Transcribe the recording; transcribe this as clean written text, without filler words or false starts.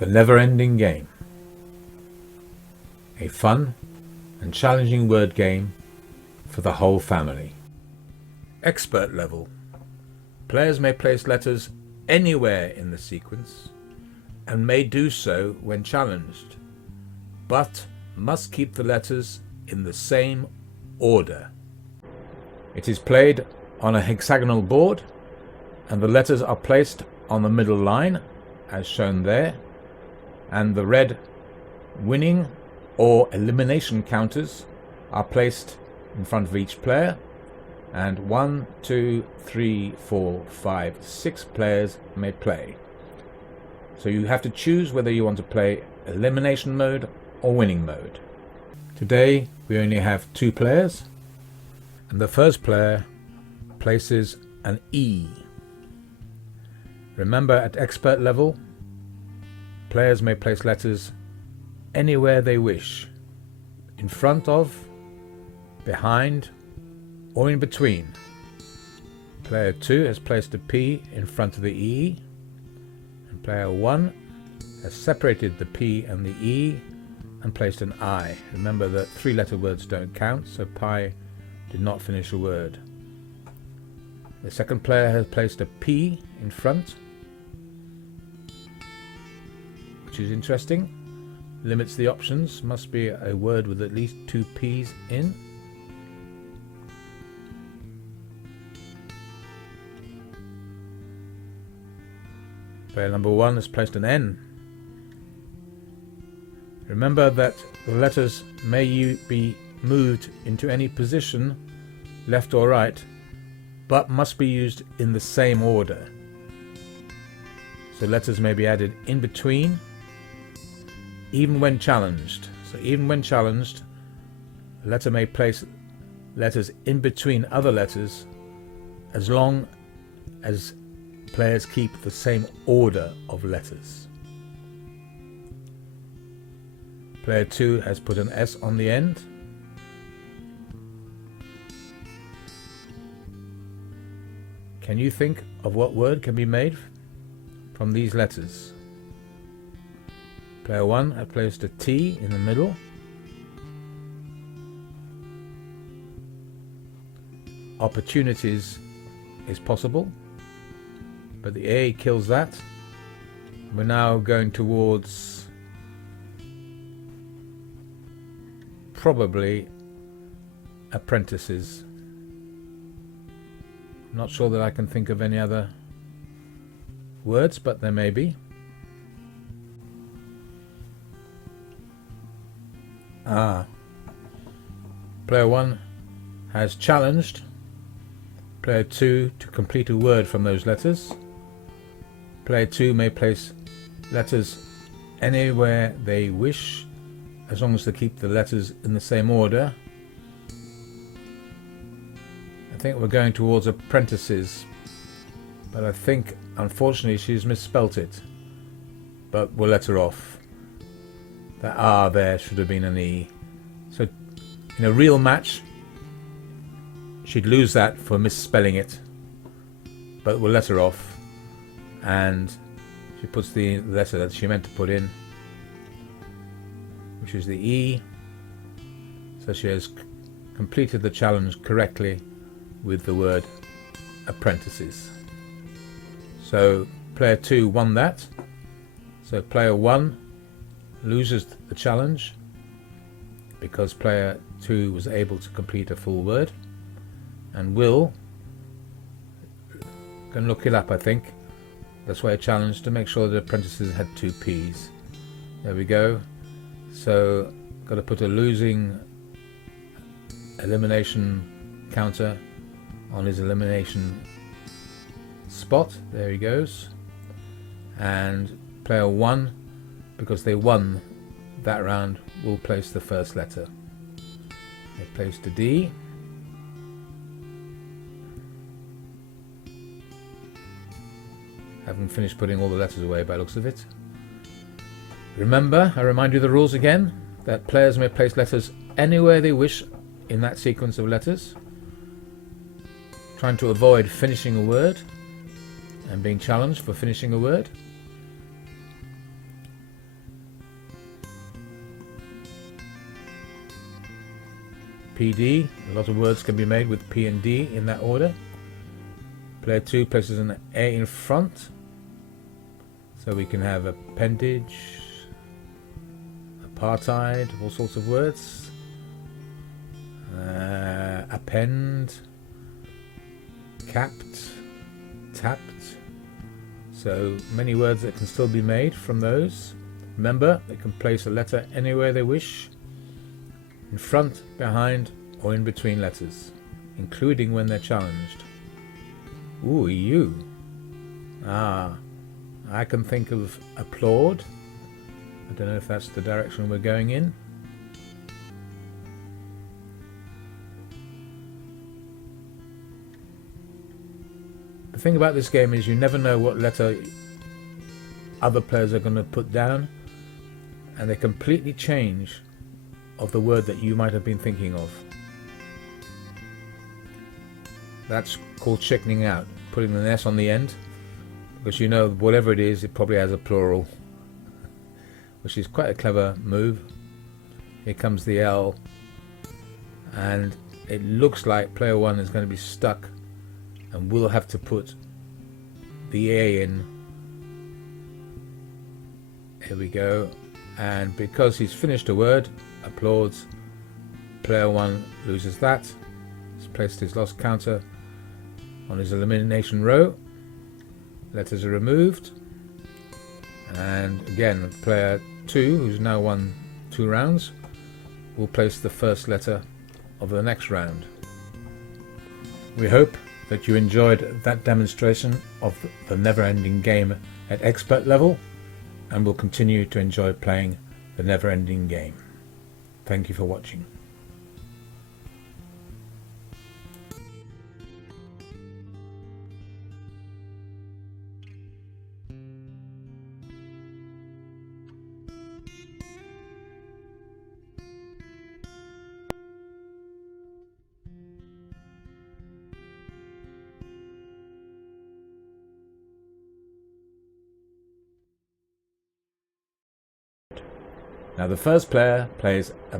The Never-Ending Game. A fun and challenging word game for the whole family. Expert level. Players may place letters anywhere in the sequence and may do so when challenged, but must keep the letters in the same order. It is played on a hexagonal board and the letters are placed on the middle line as shown there, and the red winning or elimination counters are placed in front of each player, and 1, 2, 3, 4, 5, 6 players may play. So you have to choose whether you want to play elimination mode or winning mode. Today we only have 2 players, and the first player places an E. Remember, at expert level, players may place letters anywhere they wish, in front of, behind, or in between. Player 2 has placed a P in front of the E, and player 1 has separated the P and the E and placed an I. Remember that 3-letter words don't count, so pi did not finish a word. The second player has placed a P in front, which is interesting. Limits the options. Must be a word with at least 2 P's in. Player number 1 has placed an N. Remember that the letters may be moved into any position, left or right, but must be used in the same order. So letters may be added in between, even when challenged. So even when challenged, a letter may place letters in between other letters as long as players keep the same order of letters. Player 2 has put an S on the end. Can you think of what word can be made from these letters? Player 1 has placed a T in the middle. Opportunities is possible, but the A kills that. We're now going towards probably apprentices. Not sure that I can think of any other words, but there may be. Player 1 has challenged Player 2 to complete a word from those letters. Player 2 may place letters anywhere they wish, as long as they keep the letters in the same order. I think we're going towards apprentices, but I think unfortunately she's misspelt it, but we'll let her off. That R there should have been an E. So in a real match she'd lose that for misspelling it, but we'll let her off, and she puts the letter that she meant to put in, which is the E. So she has completed the challenge correctly with the word apprentices. So player 2 won that. So player 1 loses the challenge because player 2 was able to complete a full word, and Will can look it up. I think that's why I challenged to make sure that apprentices had 2 P's. There we go. So got to put a losing elimination counter on his elimination spot. There he goes. And player 1, because they won that round, will place the first letter. They placed a D. Haven't finished putting all the letters away by the looks of it. Remember, I remind you the rules again, that players may place letters anywhere they wish in that sequence of letters, trying to avoid finishing a word and being challenged for finishing a word. PD. A lot of words can be made with P and D in that order. Player 2 places an A in front, so we can have appendage, apartheid, all sorts of words. Append, capped, tapped. So many words that can still be made from those. Remember, they can place a letter anywhere they wish, in front, behind, or in between letters, including when they're challenged. Ooh, EU. I can think of applaud. I don't know if that's the direction we're going in. The thing about this game is you never know what letter other players are going to put down, and they completely change of the word that you might have been thinking of. That's called chickening out, putting an S on the end, because you know whatever it is, it probably has a plural, which is quite a clever move. Here comes the L, and it looks like player 1 is going to be stuck and will have to put the A in. Here we go, and because he's finished a word, applauds, player 1 loses that. He's placed his lost counter on his elimination row. Letters are removed, and again player 2, who's now won 2 rounds, will place the first letter of the next round. We hope that you enjoyed that demonstration of the never-ending game at expert level, and will continue to enjoy playing the never-ending game. Thank you for watching. Now the first player plays a